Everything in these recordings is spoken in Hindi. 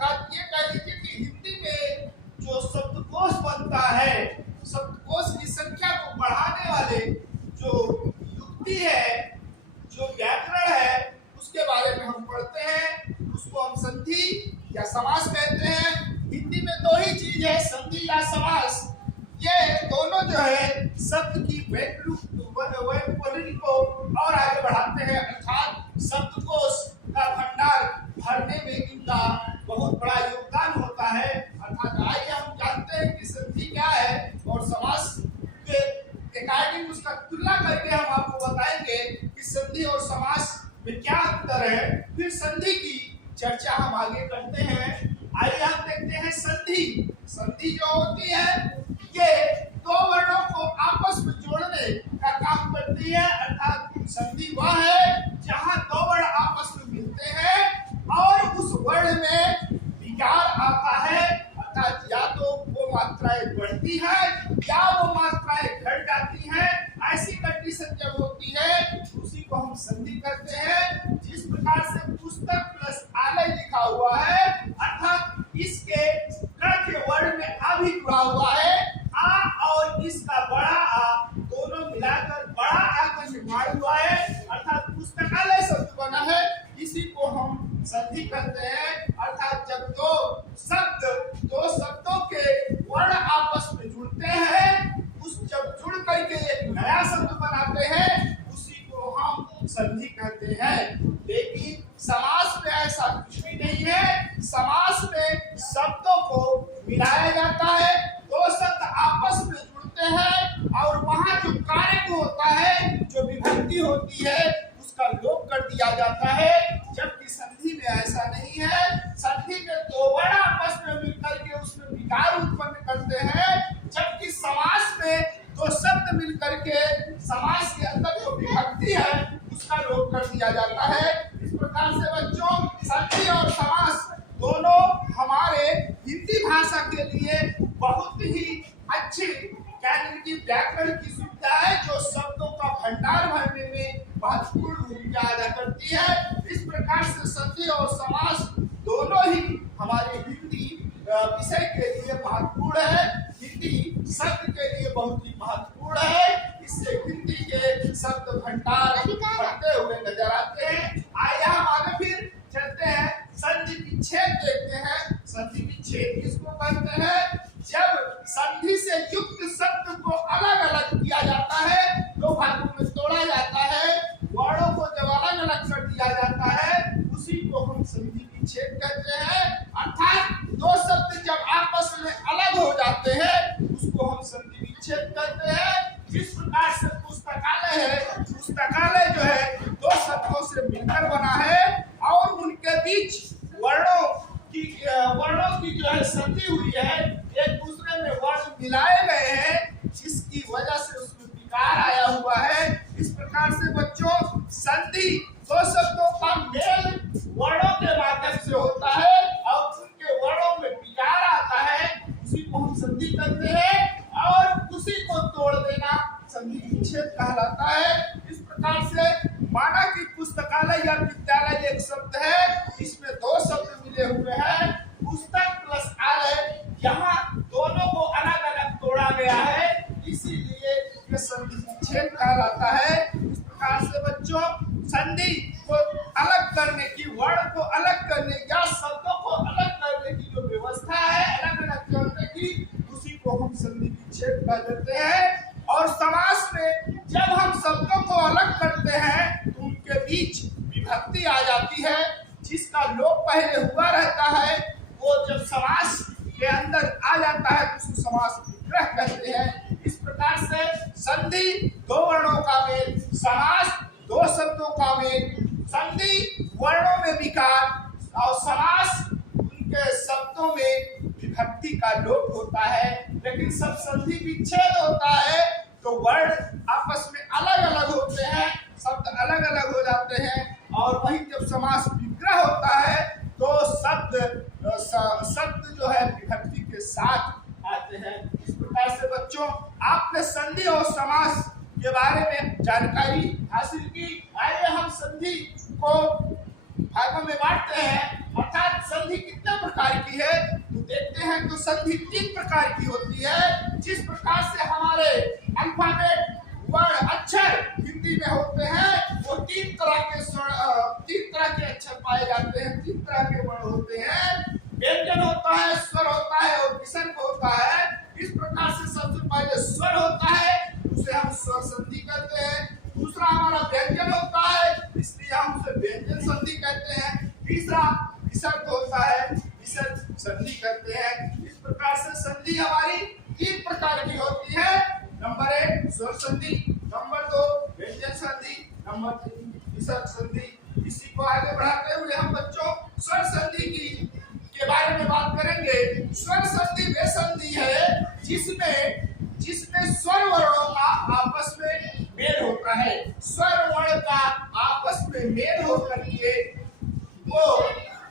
अर्थात ये कह लीजिए कि हिंदी में जो शब्दकोश बनता है, शब्दकोश की संख्या को बढ़ाने वाले जो युक्ति है, जो व्याकरण है, उसके बारे में हम पढ़ते हैं। उसको हम संधि या समास कहते हैं। हिंदी में दो ही चीज है, संधि या समास। ये दोनों जो है शब्द की वैल्यू को और आगे बढ़ाते हैं, अर्थात शब्दकोश का भंडार भरने में इनका बहुत बड़ा योगदान होता है। अर्थात आइए हम जानते हैं कि संधि क्या है और समास के अकॉर्डिंग उसका तुलना करके हम आपको बताएंगे कि संधि और समास में क्या अंतर है। फिर संधि की चर्चा हम आगे करते हैं। आइए हम देखते हैं संधि। संधि जो होती है ये दो वर्णों को आपस में जोड़ने का काम करती है। अर्थात संधि वह है जहां दो वर्ण आपस में मिलते हैं और उस वर्ण में विकार आता है। अर्थात या तो वो मात्राएं बढ़ती है या वो मात्राएं घट जाती है। ऐसी कंडीशन जब होती है उसी को हम संधि करते हैं। जिस प्रकार से पुस्तक प्लस आलय लिखा हुआ है, अर्थात इसके क के वर्ण में आ भी जुड़ा हुआ है। आ और इसका बड़ा आ दोनों मिलाकर बड़ा आ का निर्माण हुआ है, अर्थात पुस्तकालय शब्द बना है। इसी को हम संधि करते हैं। अर्थात जब दो शब्दों के वर्ण आपस में जुड़ते हैं, जब जुड़ करके एक नया शब्द बनाते हैं, उसी को हम संधि कहते हैं। लेकिन समास में ऐसा कुछ भी नहीं है। समास में शब्दों को मिलाया जाता है, दो शब्द आपस में जुड़ते हैं और वहां जो कारक होता है, जो विभक्ति होती है, उसका लोप कर दिया जाता है। जबकि संधि में ऐसा नहीं है। संधि में दो वर्ण आपस में मिलकर के उसमें विकार उत्पन्न करते हैं, जबकि समास में दो शब्द मिलकर के समास के अंदर जो विभक्ति है उसका लोप कर दिया जाता है। इस प्रकार से बच्चों संधि और समास दोनों हमारे हिंदी भाषा के लिए बहुत ही अच्छी की व्याकरण की सुविधा है, जो शब्दों का भंडार भरने में महत्वपूर्ण भूमिका अदा करती है। इस प्रकार से संधि और समास दोनों ही हमारे हिंदी विषय के लिए महत्वपूर्ण है, हिंदी शब्द के लिए बहुत ही महत्वपूर्ण है। इससे हिंदी के शब्द भंडार बढ़ते हुए नजर आते हैं। आइए हम आगे फिर चलते हैं, संधि विच्छेद देखते हैं। संधि विच्छेद किसको कहते हैं? जब संधि से युक्त शब्द को अलग अलग किया जाता है, दो भागों में तोड़ा जाता है, वर्णों को जब अलग अलग कर दिया जाता है, उसी को हम संधि विच्छेद कहते हैं। अर्थात दो शब्द जब आपस में अलग हो जाते हैं, उसको हम संधि विच्छेद कहते हैं। जिस प्रकार से पुस्तकालय है, पुस्तकालय जो है दो शब्दों से मिलकर बना है और उनके बीच वर्णों की जो है संधि हुई है, एक दूसरे में वर्ण मिलाए गए हैं, जिसकी वजह से उसमें विकार आया हुआ है। इस प्रकार से बच्चों संधि दो शब्दों का मेल वर्णों के माध्यम से होता है और उनके वर्णों में विकार आता है, उसी को हम संधि कहते हैं और उसी को तोड़ देना संधि विच्छेद कहलाता है। इस प्रकार से माना कि पुस्तकालय या विद्यालय एक शब्द है, इसमें दो शब्द मिले हुए हैं, पुस्तक प्लस आलय, यहाँ दोनों को अलग अलग तोड़ा गया है, इसीलिए ये संधि विच्छेद कहलाता है। इस प्रकार से बच्चों संधि को अलग करने की, वर्ण को अलग करने या शब्दों को अलग करने की जो व्यवस्था है, अलग अलग करने की, उसी को हम संधि विच्छेद कह देते हैं। और समास में जब हम शब्दों को अलग करते हैं तो उनके बीच विभक्ति आ जाती है, जिसका लोप पहले हुआ रहता है, वो जब समास के अंदर आ जाता है तो उसको समास विग्रह कहते हैं। इस प्रकार से संधि दो वर्णों का मेल, समास दो शब्दों का मेल, संधि वर्णों में विकार और समास उनके शब्दों में विभक्ति का लोप होता है। लेकिन सब संधि विच्छेद होता है तो वर्ण आपस में अलग अलग होते हैं, शब्द अलग अलग हो जाते हैं, और वही जब समास विग्रह होता है तो शब्द जो है विभक्ति के साथ आते हैं। इस प्रकार से बच्चों आपने संधि और समास के बारे में जानकारी हासिल की। आइए हम संधि को भागों में बांटते हैं अर्थात संधि कितने प्रकार की है तो देखते हैं। तो संधि 3 प्रकार की होती है। जिस प्रकार से हमारे अल्फाबेट वर्ण अक्षर हिंदी में होते हैं वो 3 तरह के अक्षर पाए जाते हैं, 3 तरह के वर्ण होते हैं। व्यंजन होता है, स्वर होता है और विसर्ग होता है। इस प्रकार से सबसे पहले स्वर होता है, उसे हम स्वर संधि कहते हैं। दूसरा हमारा व्यंजन होता है, इसलिए हम उसे व्यंजन संधि कहते हैं। तीसरा विसर्ग होता है, विसर्ग संधि कहते हैं। इस प्रकार से संधि हमारी 3 प्रकार की होती है। नंबर 1 स्वर संधि, नंबर 2 व्यंजन संधि, नंबर 3 विसर्ग संधि। इसी को आगे बढ़ाते हुए हम बच्चों स्वर संधि के बारे में बात करेंगे। स्वर संधि वे संधि है जिसमें स्वर वर्णों का आपस में मेल होता है। स्वर वर्ण का आपस में मेल होकर के वो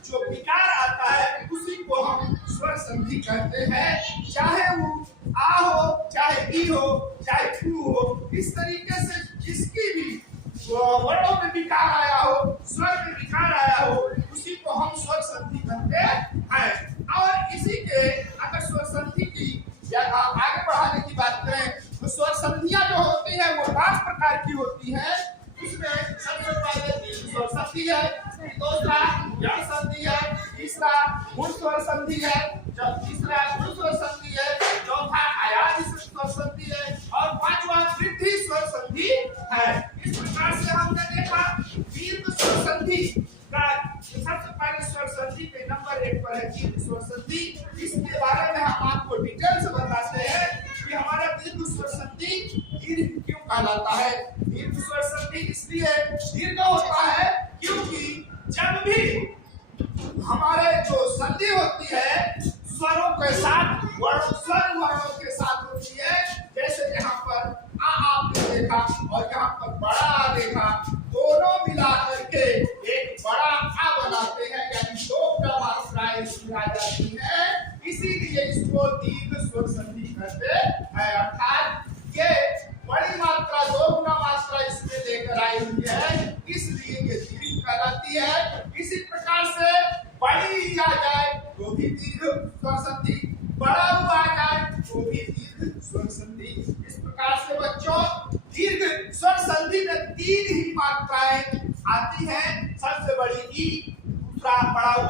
जो विकार आता है उसी को हम स्वर संधि कहते हैं। चाहे वो आ हो, चाहे ई हो, चाहे ऊ हो, इस तरीके से जिसकी भी वर्णों में विकार आया हो, स्वर में विकार आया हो, उसी को हम स्वर संधि कहते हैं। और इसी के अगर स्वर संधि की या आगे बढ़ाने की बात करें तो स्वर संधियां जो होती है वो 5 प्रकार की होती है। उसमें सबसे पहले दीर्घ स्वर संधि है, दूसरा जड़ संधि है, तीसरा गुण स्वर संधि है, तीसरा गुण स्वर संधि है, चौथा आयाम स्वर संधि है और पांचवा वृद्धि स्वर संधि है। इस प्रकार से हमने देखा दीर्घ स्वर संधि का सबसे पहले स्वर संधि के नंबर 1 पर है दीर्घ स्वर संधि। इसके बारे में हम आपको डिटेल से बताते हैं कि हमारा दीर्घ स्वर संधि दीर्घ क्यों कहलाता है। दीर्घ स्वर संधि इसलिए दीर्घ होता है क्योंकि जब भी हमारे जो संधि होती है स्वरों के साथ स्वर वर्णों के साथ होती है। जैसे यहाँ पर आ आपने देखा और यहाँ पर बड़ा आ देखा, दोनों मिला करके एक बड़ा आ बनाते हैं, यानी 2 मात्राएं इसमें आ जाती है। इसीलिए इसको दीर्घ स्वर संधि कहते हैं। अर्थात ये बड़ी मात्रा 2 गुना मात्रा इसमें लेकर आई हुई है, इसलिए ये दीर्घ कहलाती है। इसी प्रकार से बड़ी आ जाए तो भी दीर्घ स्वर संधि, बड़ा हुआ आ जाए तो भी दीर्घ स्वर संधि। इस प्रकार से बच्चों दीर्घ स्वर संधि में 3 ही मात्राएं आती हैं। सबसे बड़ी ई, दूसरा बड़ा उ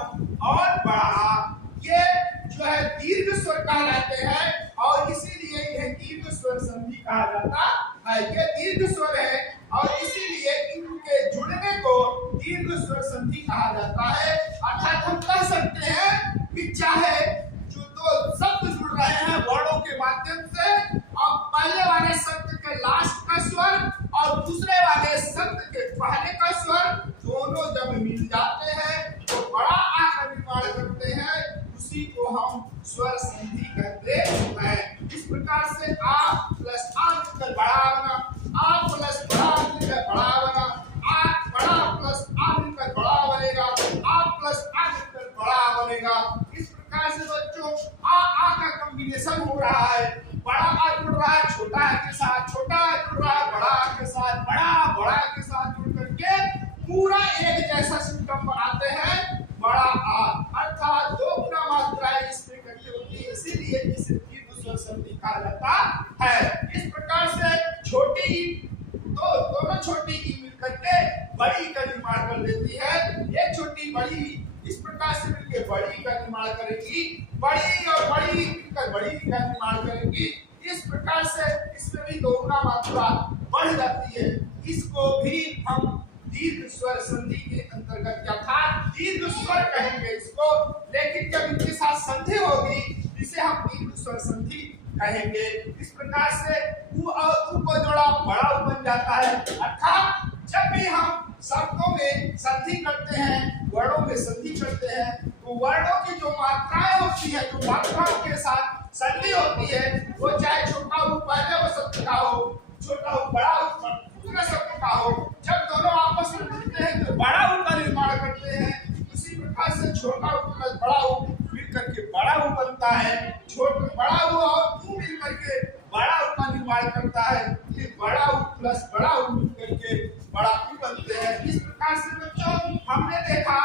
और बड़ा आ। ये जो है दीर्घ स्वर कहलाते हैं और इसीलिए यह दीर्घ स्वर संधि कहा जाता है। ये दीर्घ स्वर है और इसीलिए इनके जुड़ने को दीर्घ स्वर संधि कहा जाता है। अर्थात हम कह सकते हैं कि चाहे जो 2 शब्द जुड़ रहे हैं वर्णों के माध्यम से और पहले वाले शब्द के लास्ट का स्वर और दूसरे वाले शब्द के पहले का स्वर दोनों जब मिल जाते हैं तो बड़ा आ का निर्माण करते हैं, उसी को हम स्वर संधि कहते हैं। इस प्रकार से आ प्लस आ मिलकर बड़ा बना, आ प्लस बड़ा मिलकर बड़ा बना, आ बड़ा प्लस आ मिलकर बड़ा बनेगा, आ प्लस आ मिलकर बड़ा बनेगा। इस प्रकार से बच्चों आ का कॉम्बिनेशन हो रहा है। बड़ा आ जुड़ रहा है छोटा आ के साथ, छोटा आ जुड़ रहा है बड़ा आ के साथ, बड़ा के साथ जुड़ करके पूरा एक जैसा सिस्टम बनाते हैं बड़ा आ। अर्थात 2 गुना मात्राएं इसमें इकट्ठी होती है, इसीलिए इसे दीर्घ स्वर संधि कहा जाता है। इस प्रकार से छोटी ई दोनों छोटी ई मिलकर के बड़ी का निर्माण कर देती है। ये छोटी बड़ी इस प्रकार से मिलकर बड़ी का निर्माण करेगी, बड़ी और बड़ी मिलकर बड़ी का निर्माण करेगी। इस प्रकार से इसमें भी 2 गुना मात्रा बढ़ जाती है। इसको भी हम दीर्घ स्वर संधि के अंतर्गत यथार्थ दीर्घ स्वर कहेंगे इसको, लेकिन जब इनके साथ संधि होगी इसे हम दीर्घ स्वर संधि कहेंगे। इस प्रकार से उ और उ को जोड़ा बड़ा उ बन जाता है। अर्थात जब भी हम शब्दों में संधि करते हैं, वर्णों में संधि करते हैं, तो वर्णों की जो मात्राएं होती है, जो मात्राओं के साथ संधि होती है, वो चाहे छोटा उ पहले वो शब्द का हो, छोटा उ बड़ा उ दूसरे शब्द का हो, जब दोनों आपस में मिलते हैं तो बड़ा उ का निर्माण करते हैं। उसी प्रकार से छोटा उ प्लस बड़ा उ मिलकर के बड़ा उ बनता है, छोटा बड़ा उ और उ मिलकर के बड़ा उ का निर्माण करता है। फिर बड़ा उ प्लस बड़ा उ मिलकर के बड़ा उ बनते हैं। इस प्रकार से बच्चों हमने देखा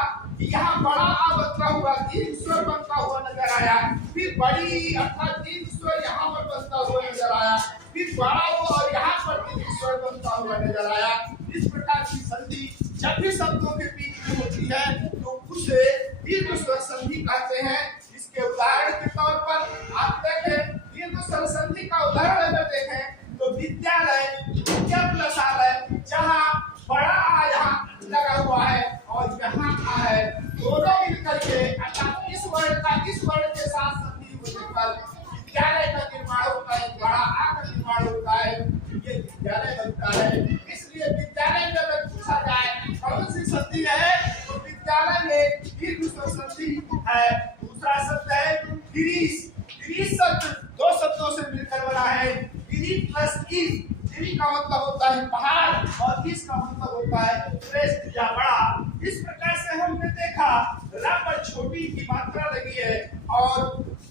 यहाँ बड़ा आ बनता हुआ दीर्घ स्वर बनता हुआ नजर आया, फिर बड़ी अर्थात दीर्घ स्वर यहाँ पर बनता हुआ नजर आया, फिर बड़ा हुआ और यहाँ पर दीर्घ स्वर बनता हुआ नजर आया। इस प्रकार की संधि जब भी शब्दों के बीच में होती है तो उसे दीर्घ स्वर संधि कहते हैं। इसके उदाहरण के तौर पर आप देखें, दीर्घ स्वर संधि का उदाहरण अगर देखें तो विद्यालय, विद्या प्लस आलय, जहाँ बड़ा आ यहाँ लगा हुआ है और यहाँ आ है, दोनों मिलकर के अर्थात इस वर्ण का इस वर्ण के साथ संधि होने पर विद्यालय का निर्माण होता है, बड़ा आ का निर्माण होता है, ये विद्यालय बनता है। इसलिए विद्यालय में अगर पूछा जाए कौन सी संधि है तो विद्यालय में दीर्घ स्वर संधि है। दूसरा शब्द है गिरीश। गिरीश शब्द दो शब्दों से मिलकर बना है, गिरी प्लस ईश। गिरी का मतलब होता है पहाड़ और ईश का मतलब होता है श्रेष्ठ या बड़ा। इस प्रकार से हमने देखा रा पर छोटी की मात्रा लगी है और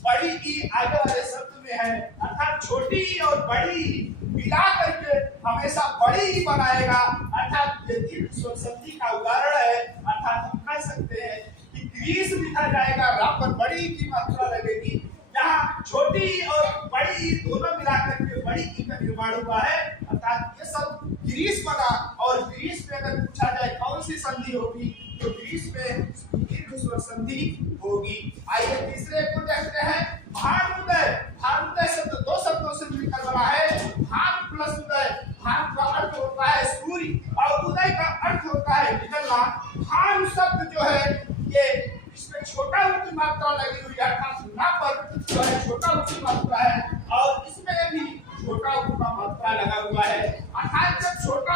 बड़ी ई आगे वाले शब्द में है, अर्थात छोटी और बड़ी मिला करके हमेशा बड़ी ही बनाएगा, अर्थात ये दीर्घ स्वर संधि का उदाहरण है। अर्थात हम कह सकते हैं कि ग्रीस लिखा जाएगा, रा पर बड़ी की मात्रा लगेगी, यहाँ छोटी और बड़ी दोनों मिलाकर के बड़ी की का निर्माण हुआ है, अर्थात ये सब ग्रीस बना। और ग्रीस में अगर पूछा जाए कौन सी संधि होगी तो ग्रीस में दीर्घ स्वर संधि होगी। आइए तीसरे को देखते हैं, भानुदय। भानुदय शब्द दो शब्दों से मिलकर बना है, भान प्लस उदय। भान का अर्थ होता है सूर्य और उदय का अर्थ होता है निकलना। भान शब्द जो है ये इसमें छोटा ऊ की मात्रा लगी हुई है, अर्थात ना पर जो है छोटा ऊ की मात्रा है और इसमें भी छोटा ऊ का मात्रा लगा हुआ है। अर्थात जब छोटा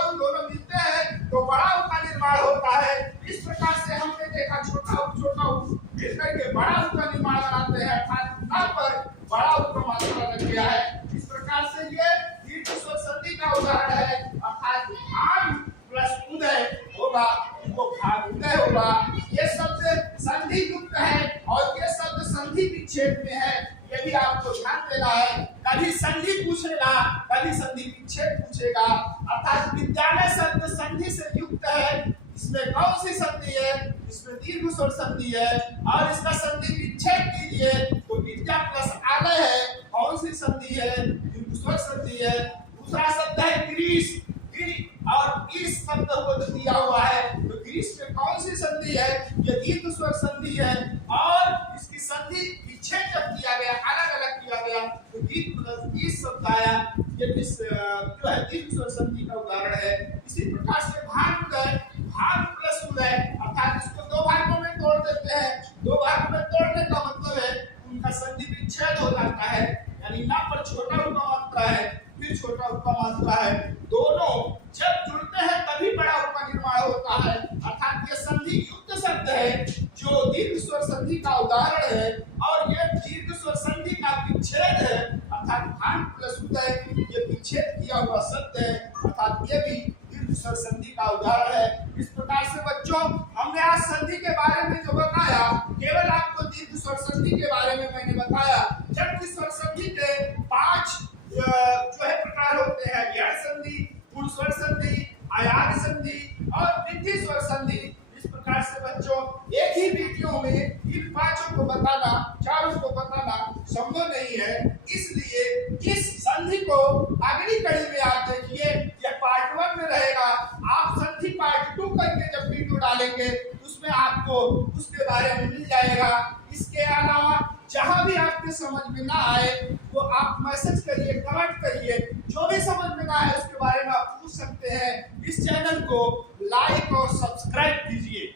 ऊ दोनों मिलते हैं तो बड़ा ऊ का निर्माण होता है। इस प्रकार से हमने देखा छोटा ऊ मिलकर के बड़ा ऊ का निर्माण बनाते हैं, अर्थात ना पर बड़ा ऊ का मात्रा लग गया है। इस प्रकार से ये दीर्घ स्वर संधि का उदाहरण है, अर्थात भान प्लस उदय होगा वो भानुदय होगा। ये शब्द संधि युक्त है और ये शब्द संधि विच्छेद में है, ये भी आपको ध्यान देना है। कभी संधि पूछेगा, कभी संधि विच्छेद पूछेगा। अर्थात विद्यालय शब्द संधि से युक्त है, इसमें कौन सी संधि है, इसमें दीर्घ स्वर संधि है और इसका संधि विच्छेद कीजिए तो विद्या प्लस आलय है, कौन सी संधि है, दीर्घ स्वर संधि है। दूसरा शब्द है ग्रीस। और इस शब्द को दिया हुआ है तो ग्रीस में कौन सी संधि है, ये दीर्घ स्वर संधि है और इसकी संधि विच्छेद जब किया गया, अलग अलग किया गया तो दीर्घ प्लस इस शब्द आया, ये जो है दीर्घ स्वर संधि का उदाहरण है। इसी प्रकार से भानुदय, भान प्लस उदय, अर्थात इसको दो भागों में तोड़ देते हैं। दो भागों में तोड़ने का मतलब है उनका संधि विच्छेद हो जाता है, यानी ना पर छोटा ऊ का मात्रा है फिर छोटा ऊ का मात्रा है, दोनों जब जुड़ते हैं तभी बड़ा ऊ का निर्माण होता है। अर्थात ये संधि युक्त शब्द है जो दीर्घ स्वर संधि का उदाहरण है और ये दीर्घ स्वर संधि का विच्छेद है, अर्थात भान प्लस उदय ये विच्छेद किया हुआ शब्द है, अर्थात ये भी दीर्घ स्वर संधि का उदाहरण है। इस प्रकार से बच्चों हमने आज संधि के बारे में जो बताया, केवल आपको दीर्घ स्वर संधि के बारे में मैंने बताया, जबकि स्वर संधि के 5 जो है प्रकार होते हैं, व्यय संधि, पूर्ण स्वर संधि, आयाम संधि और वृद्धि स्वर संधि। इस प्रकार से बच्चों एक ही वीडियो में इन 5 को बताना, 4 को बताना संभव नहीं है, इसलिए इस संधि को अगली कड़ी में आप देखिए, यह पार्ट 1 में रहेगा। आप संधि पार्ट 2 करके जब वीडियो डालेंगे उसमें आपको उसके बारे में मिल जाएगा। इसके अलावा जहां भी आपके समझ में ना आए वो आप मैसेज करिए, कमेंट करिए, जो भी समझ में ना आए उसके बारे में आप पूछ सकते हैं। इस चैनल को लाइक और सब्सक्राइब कीजिए।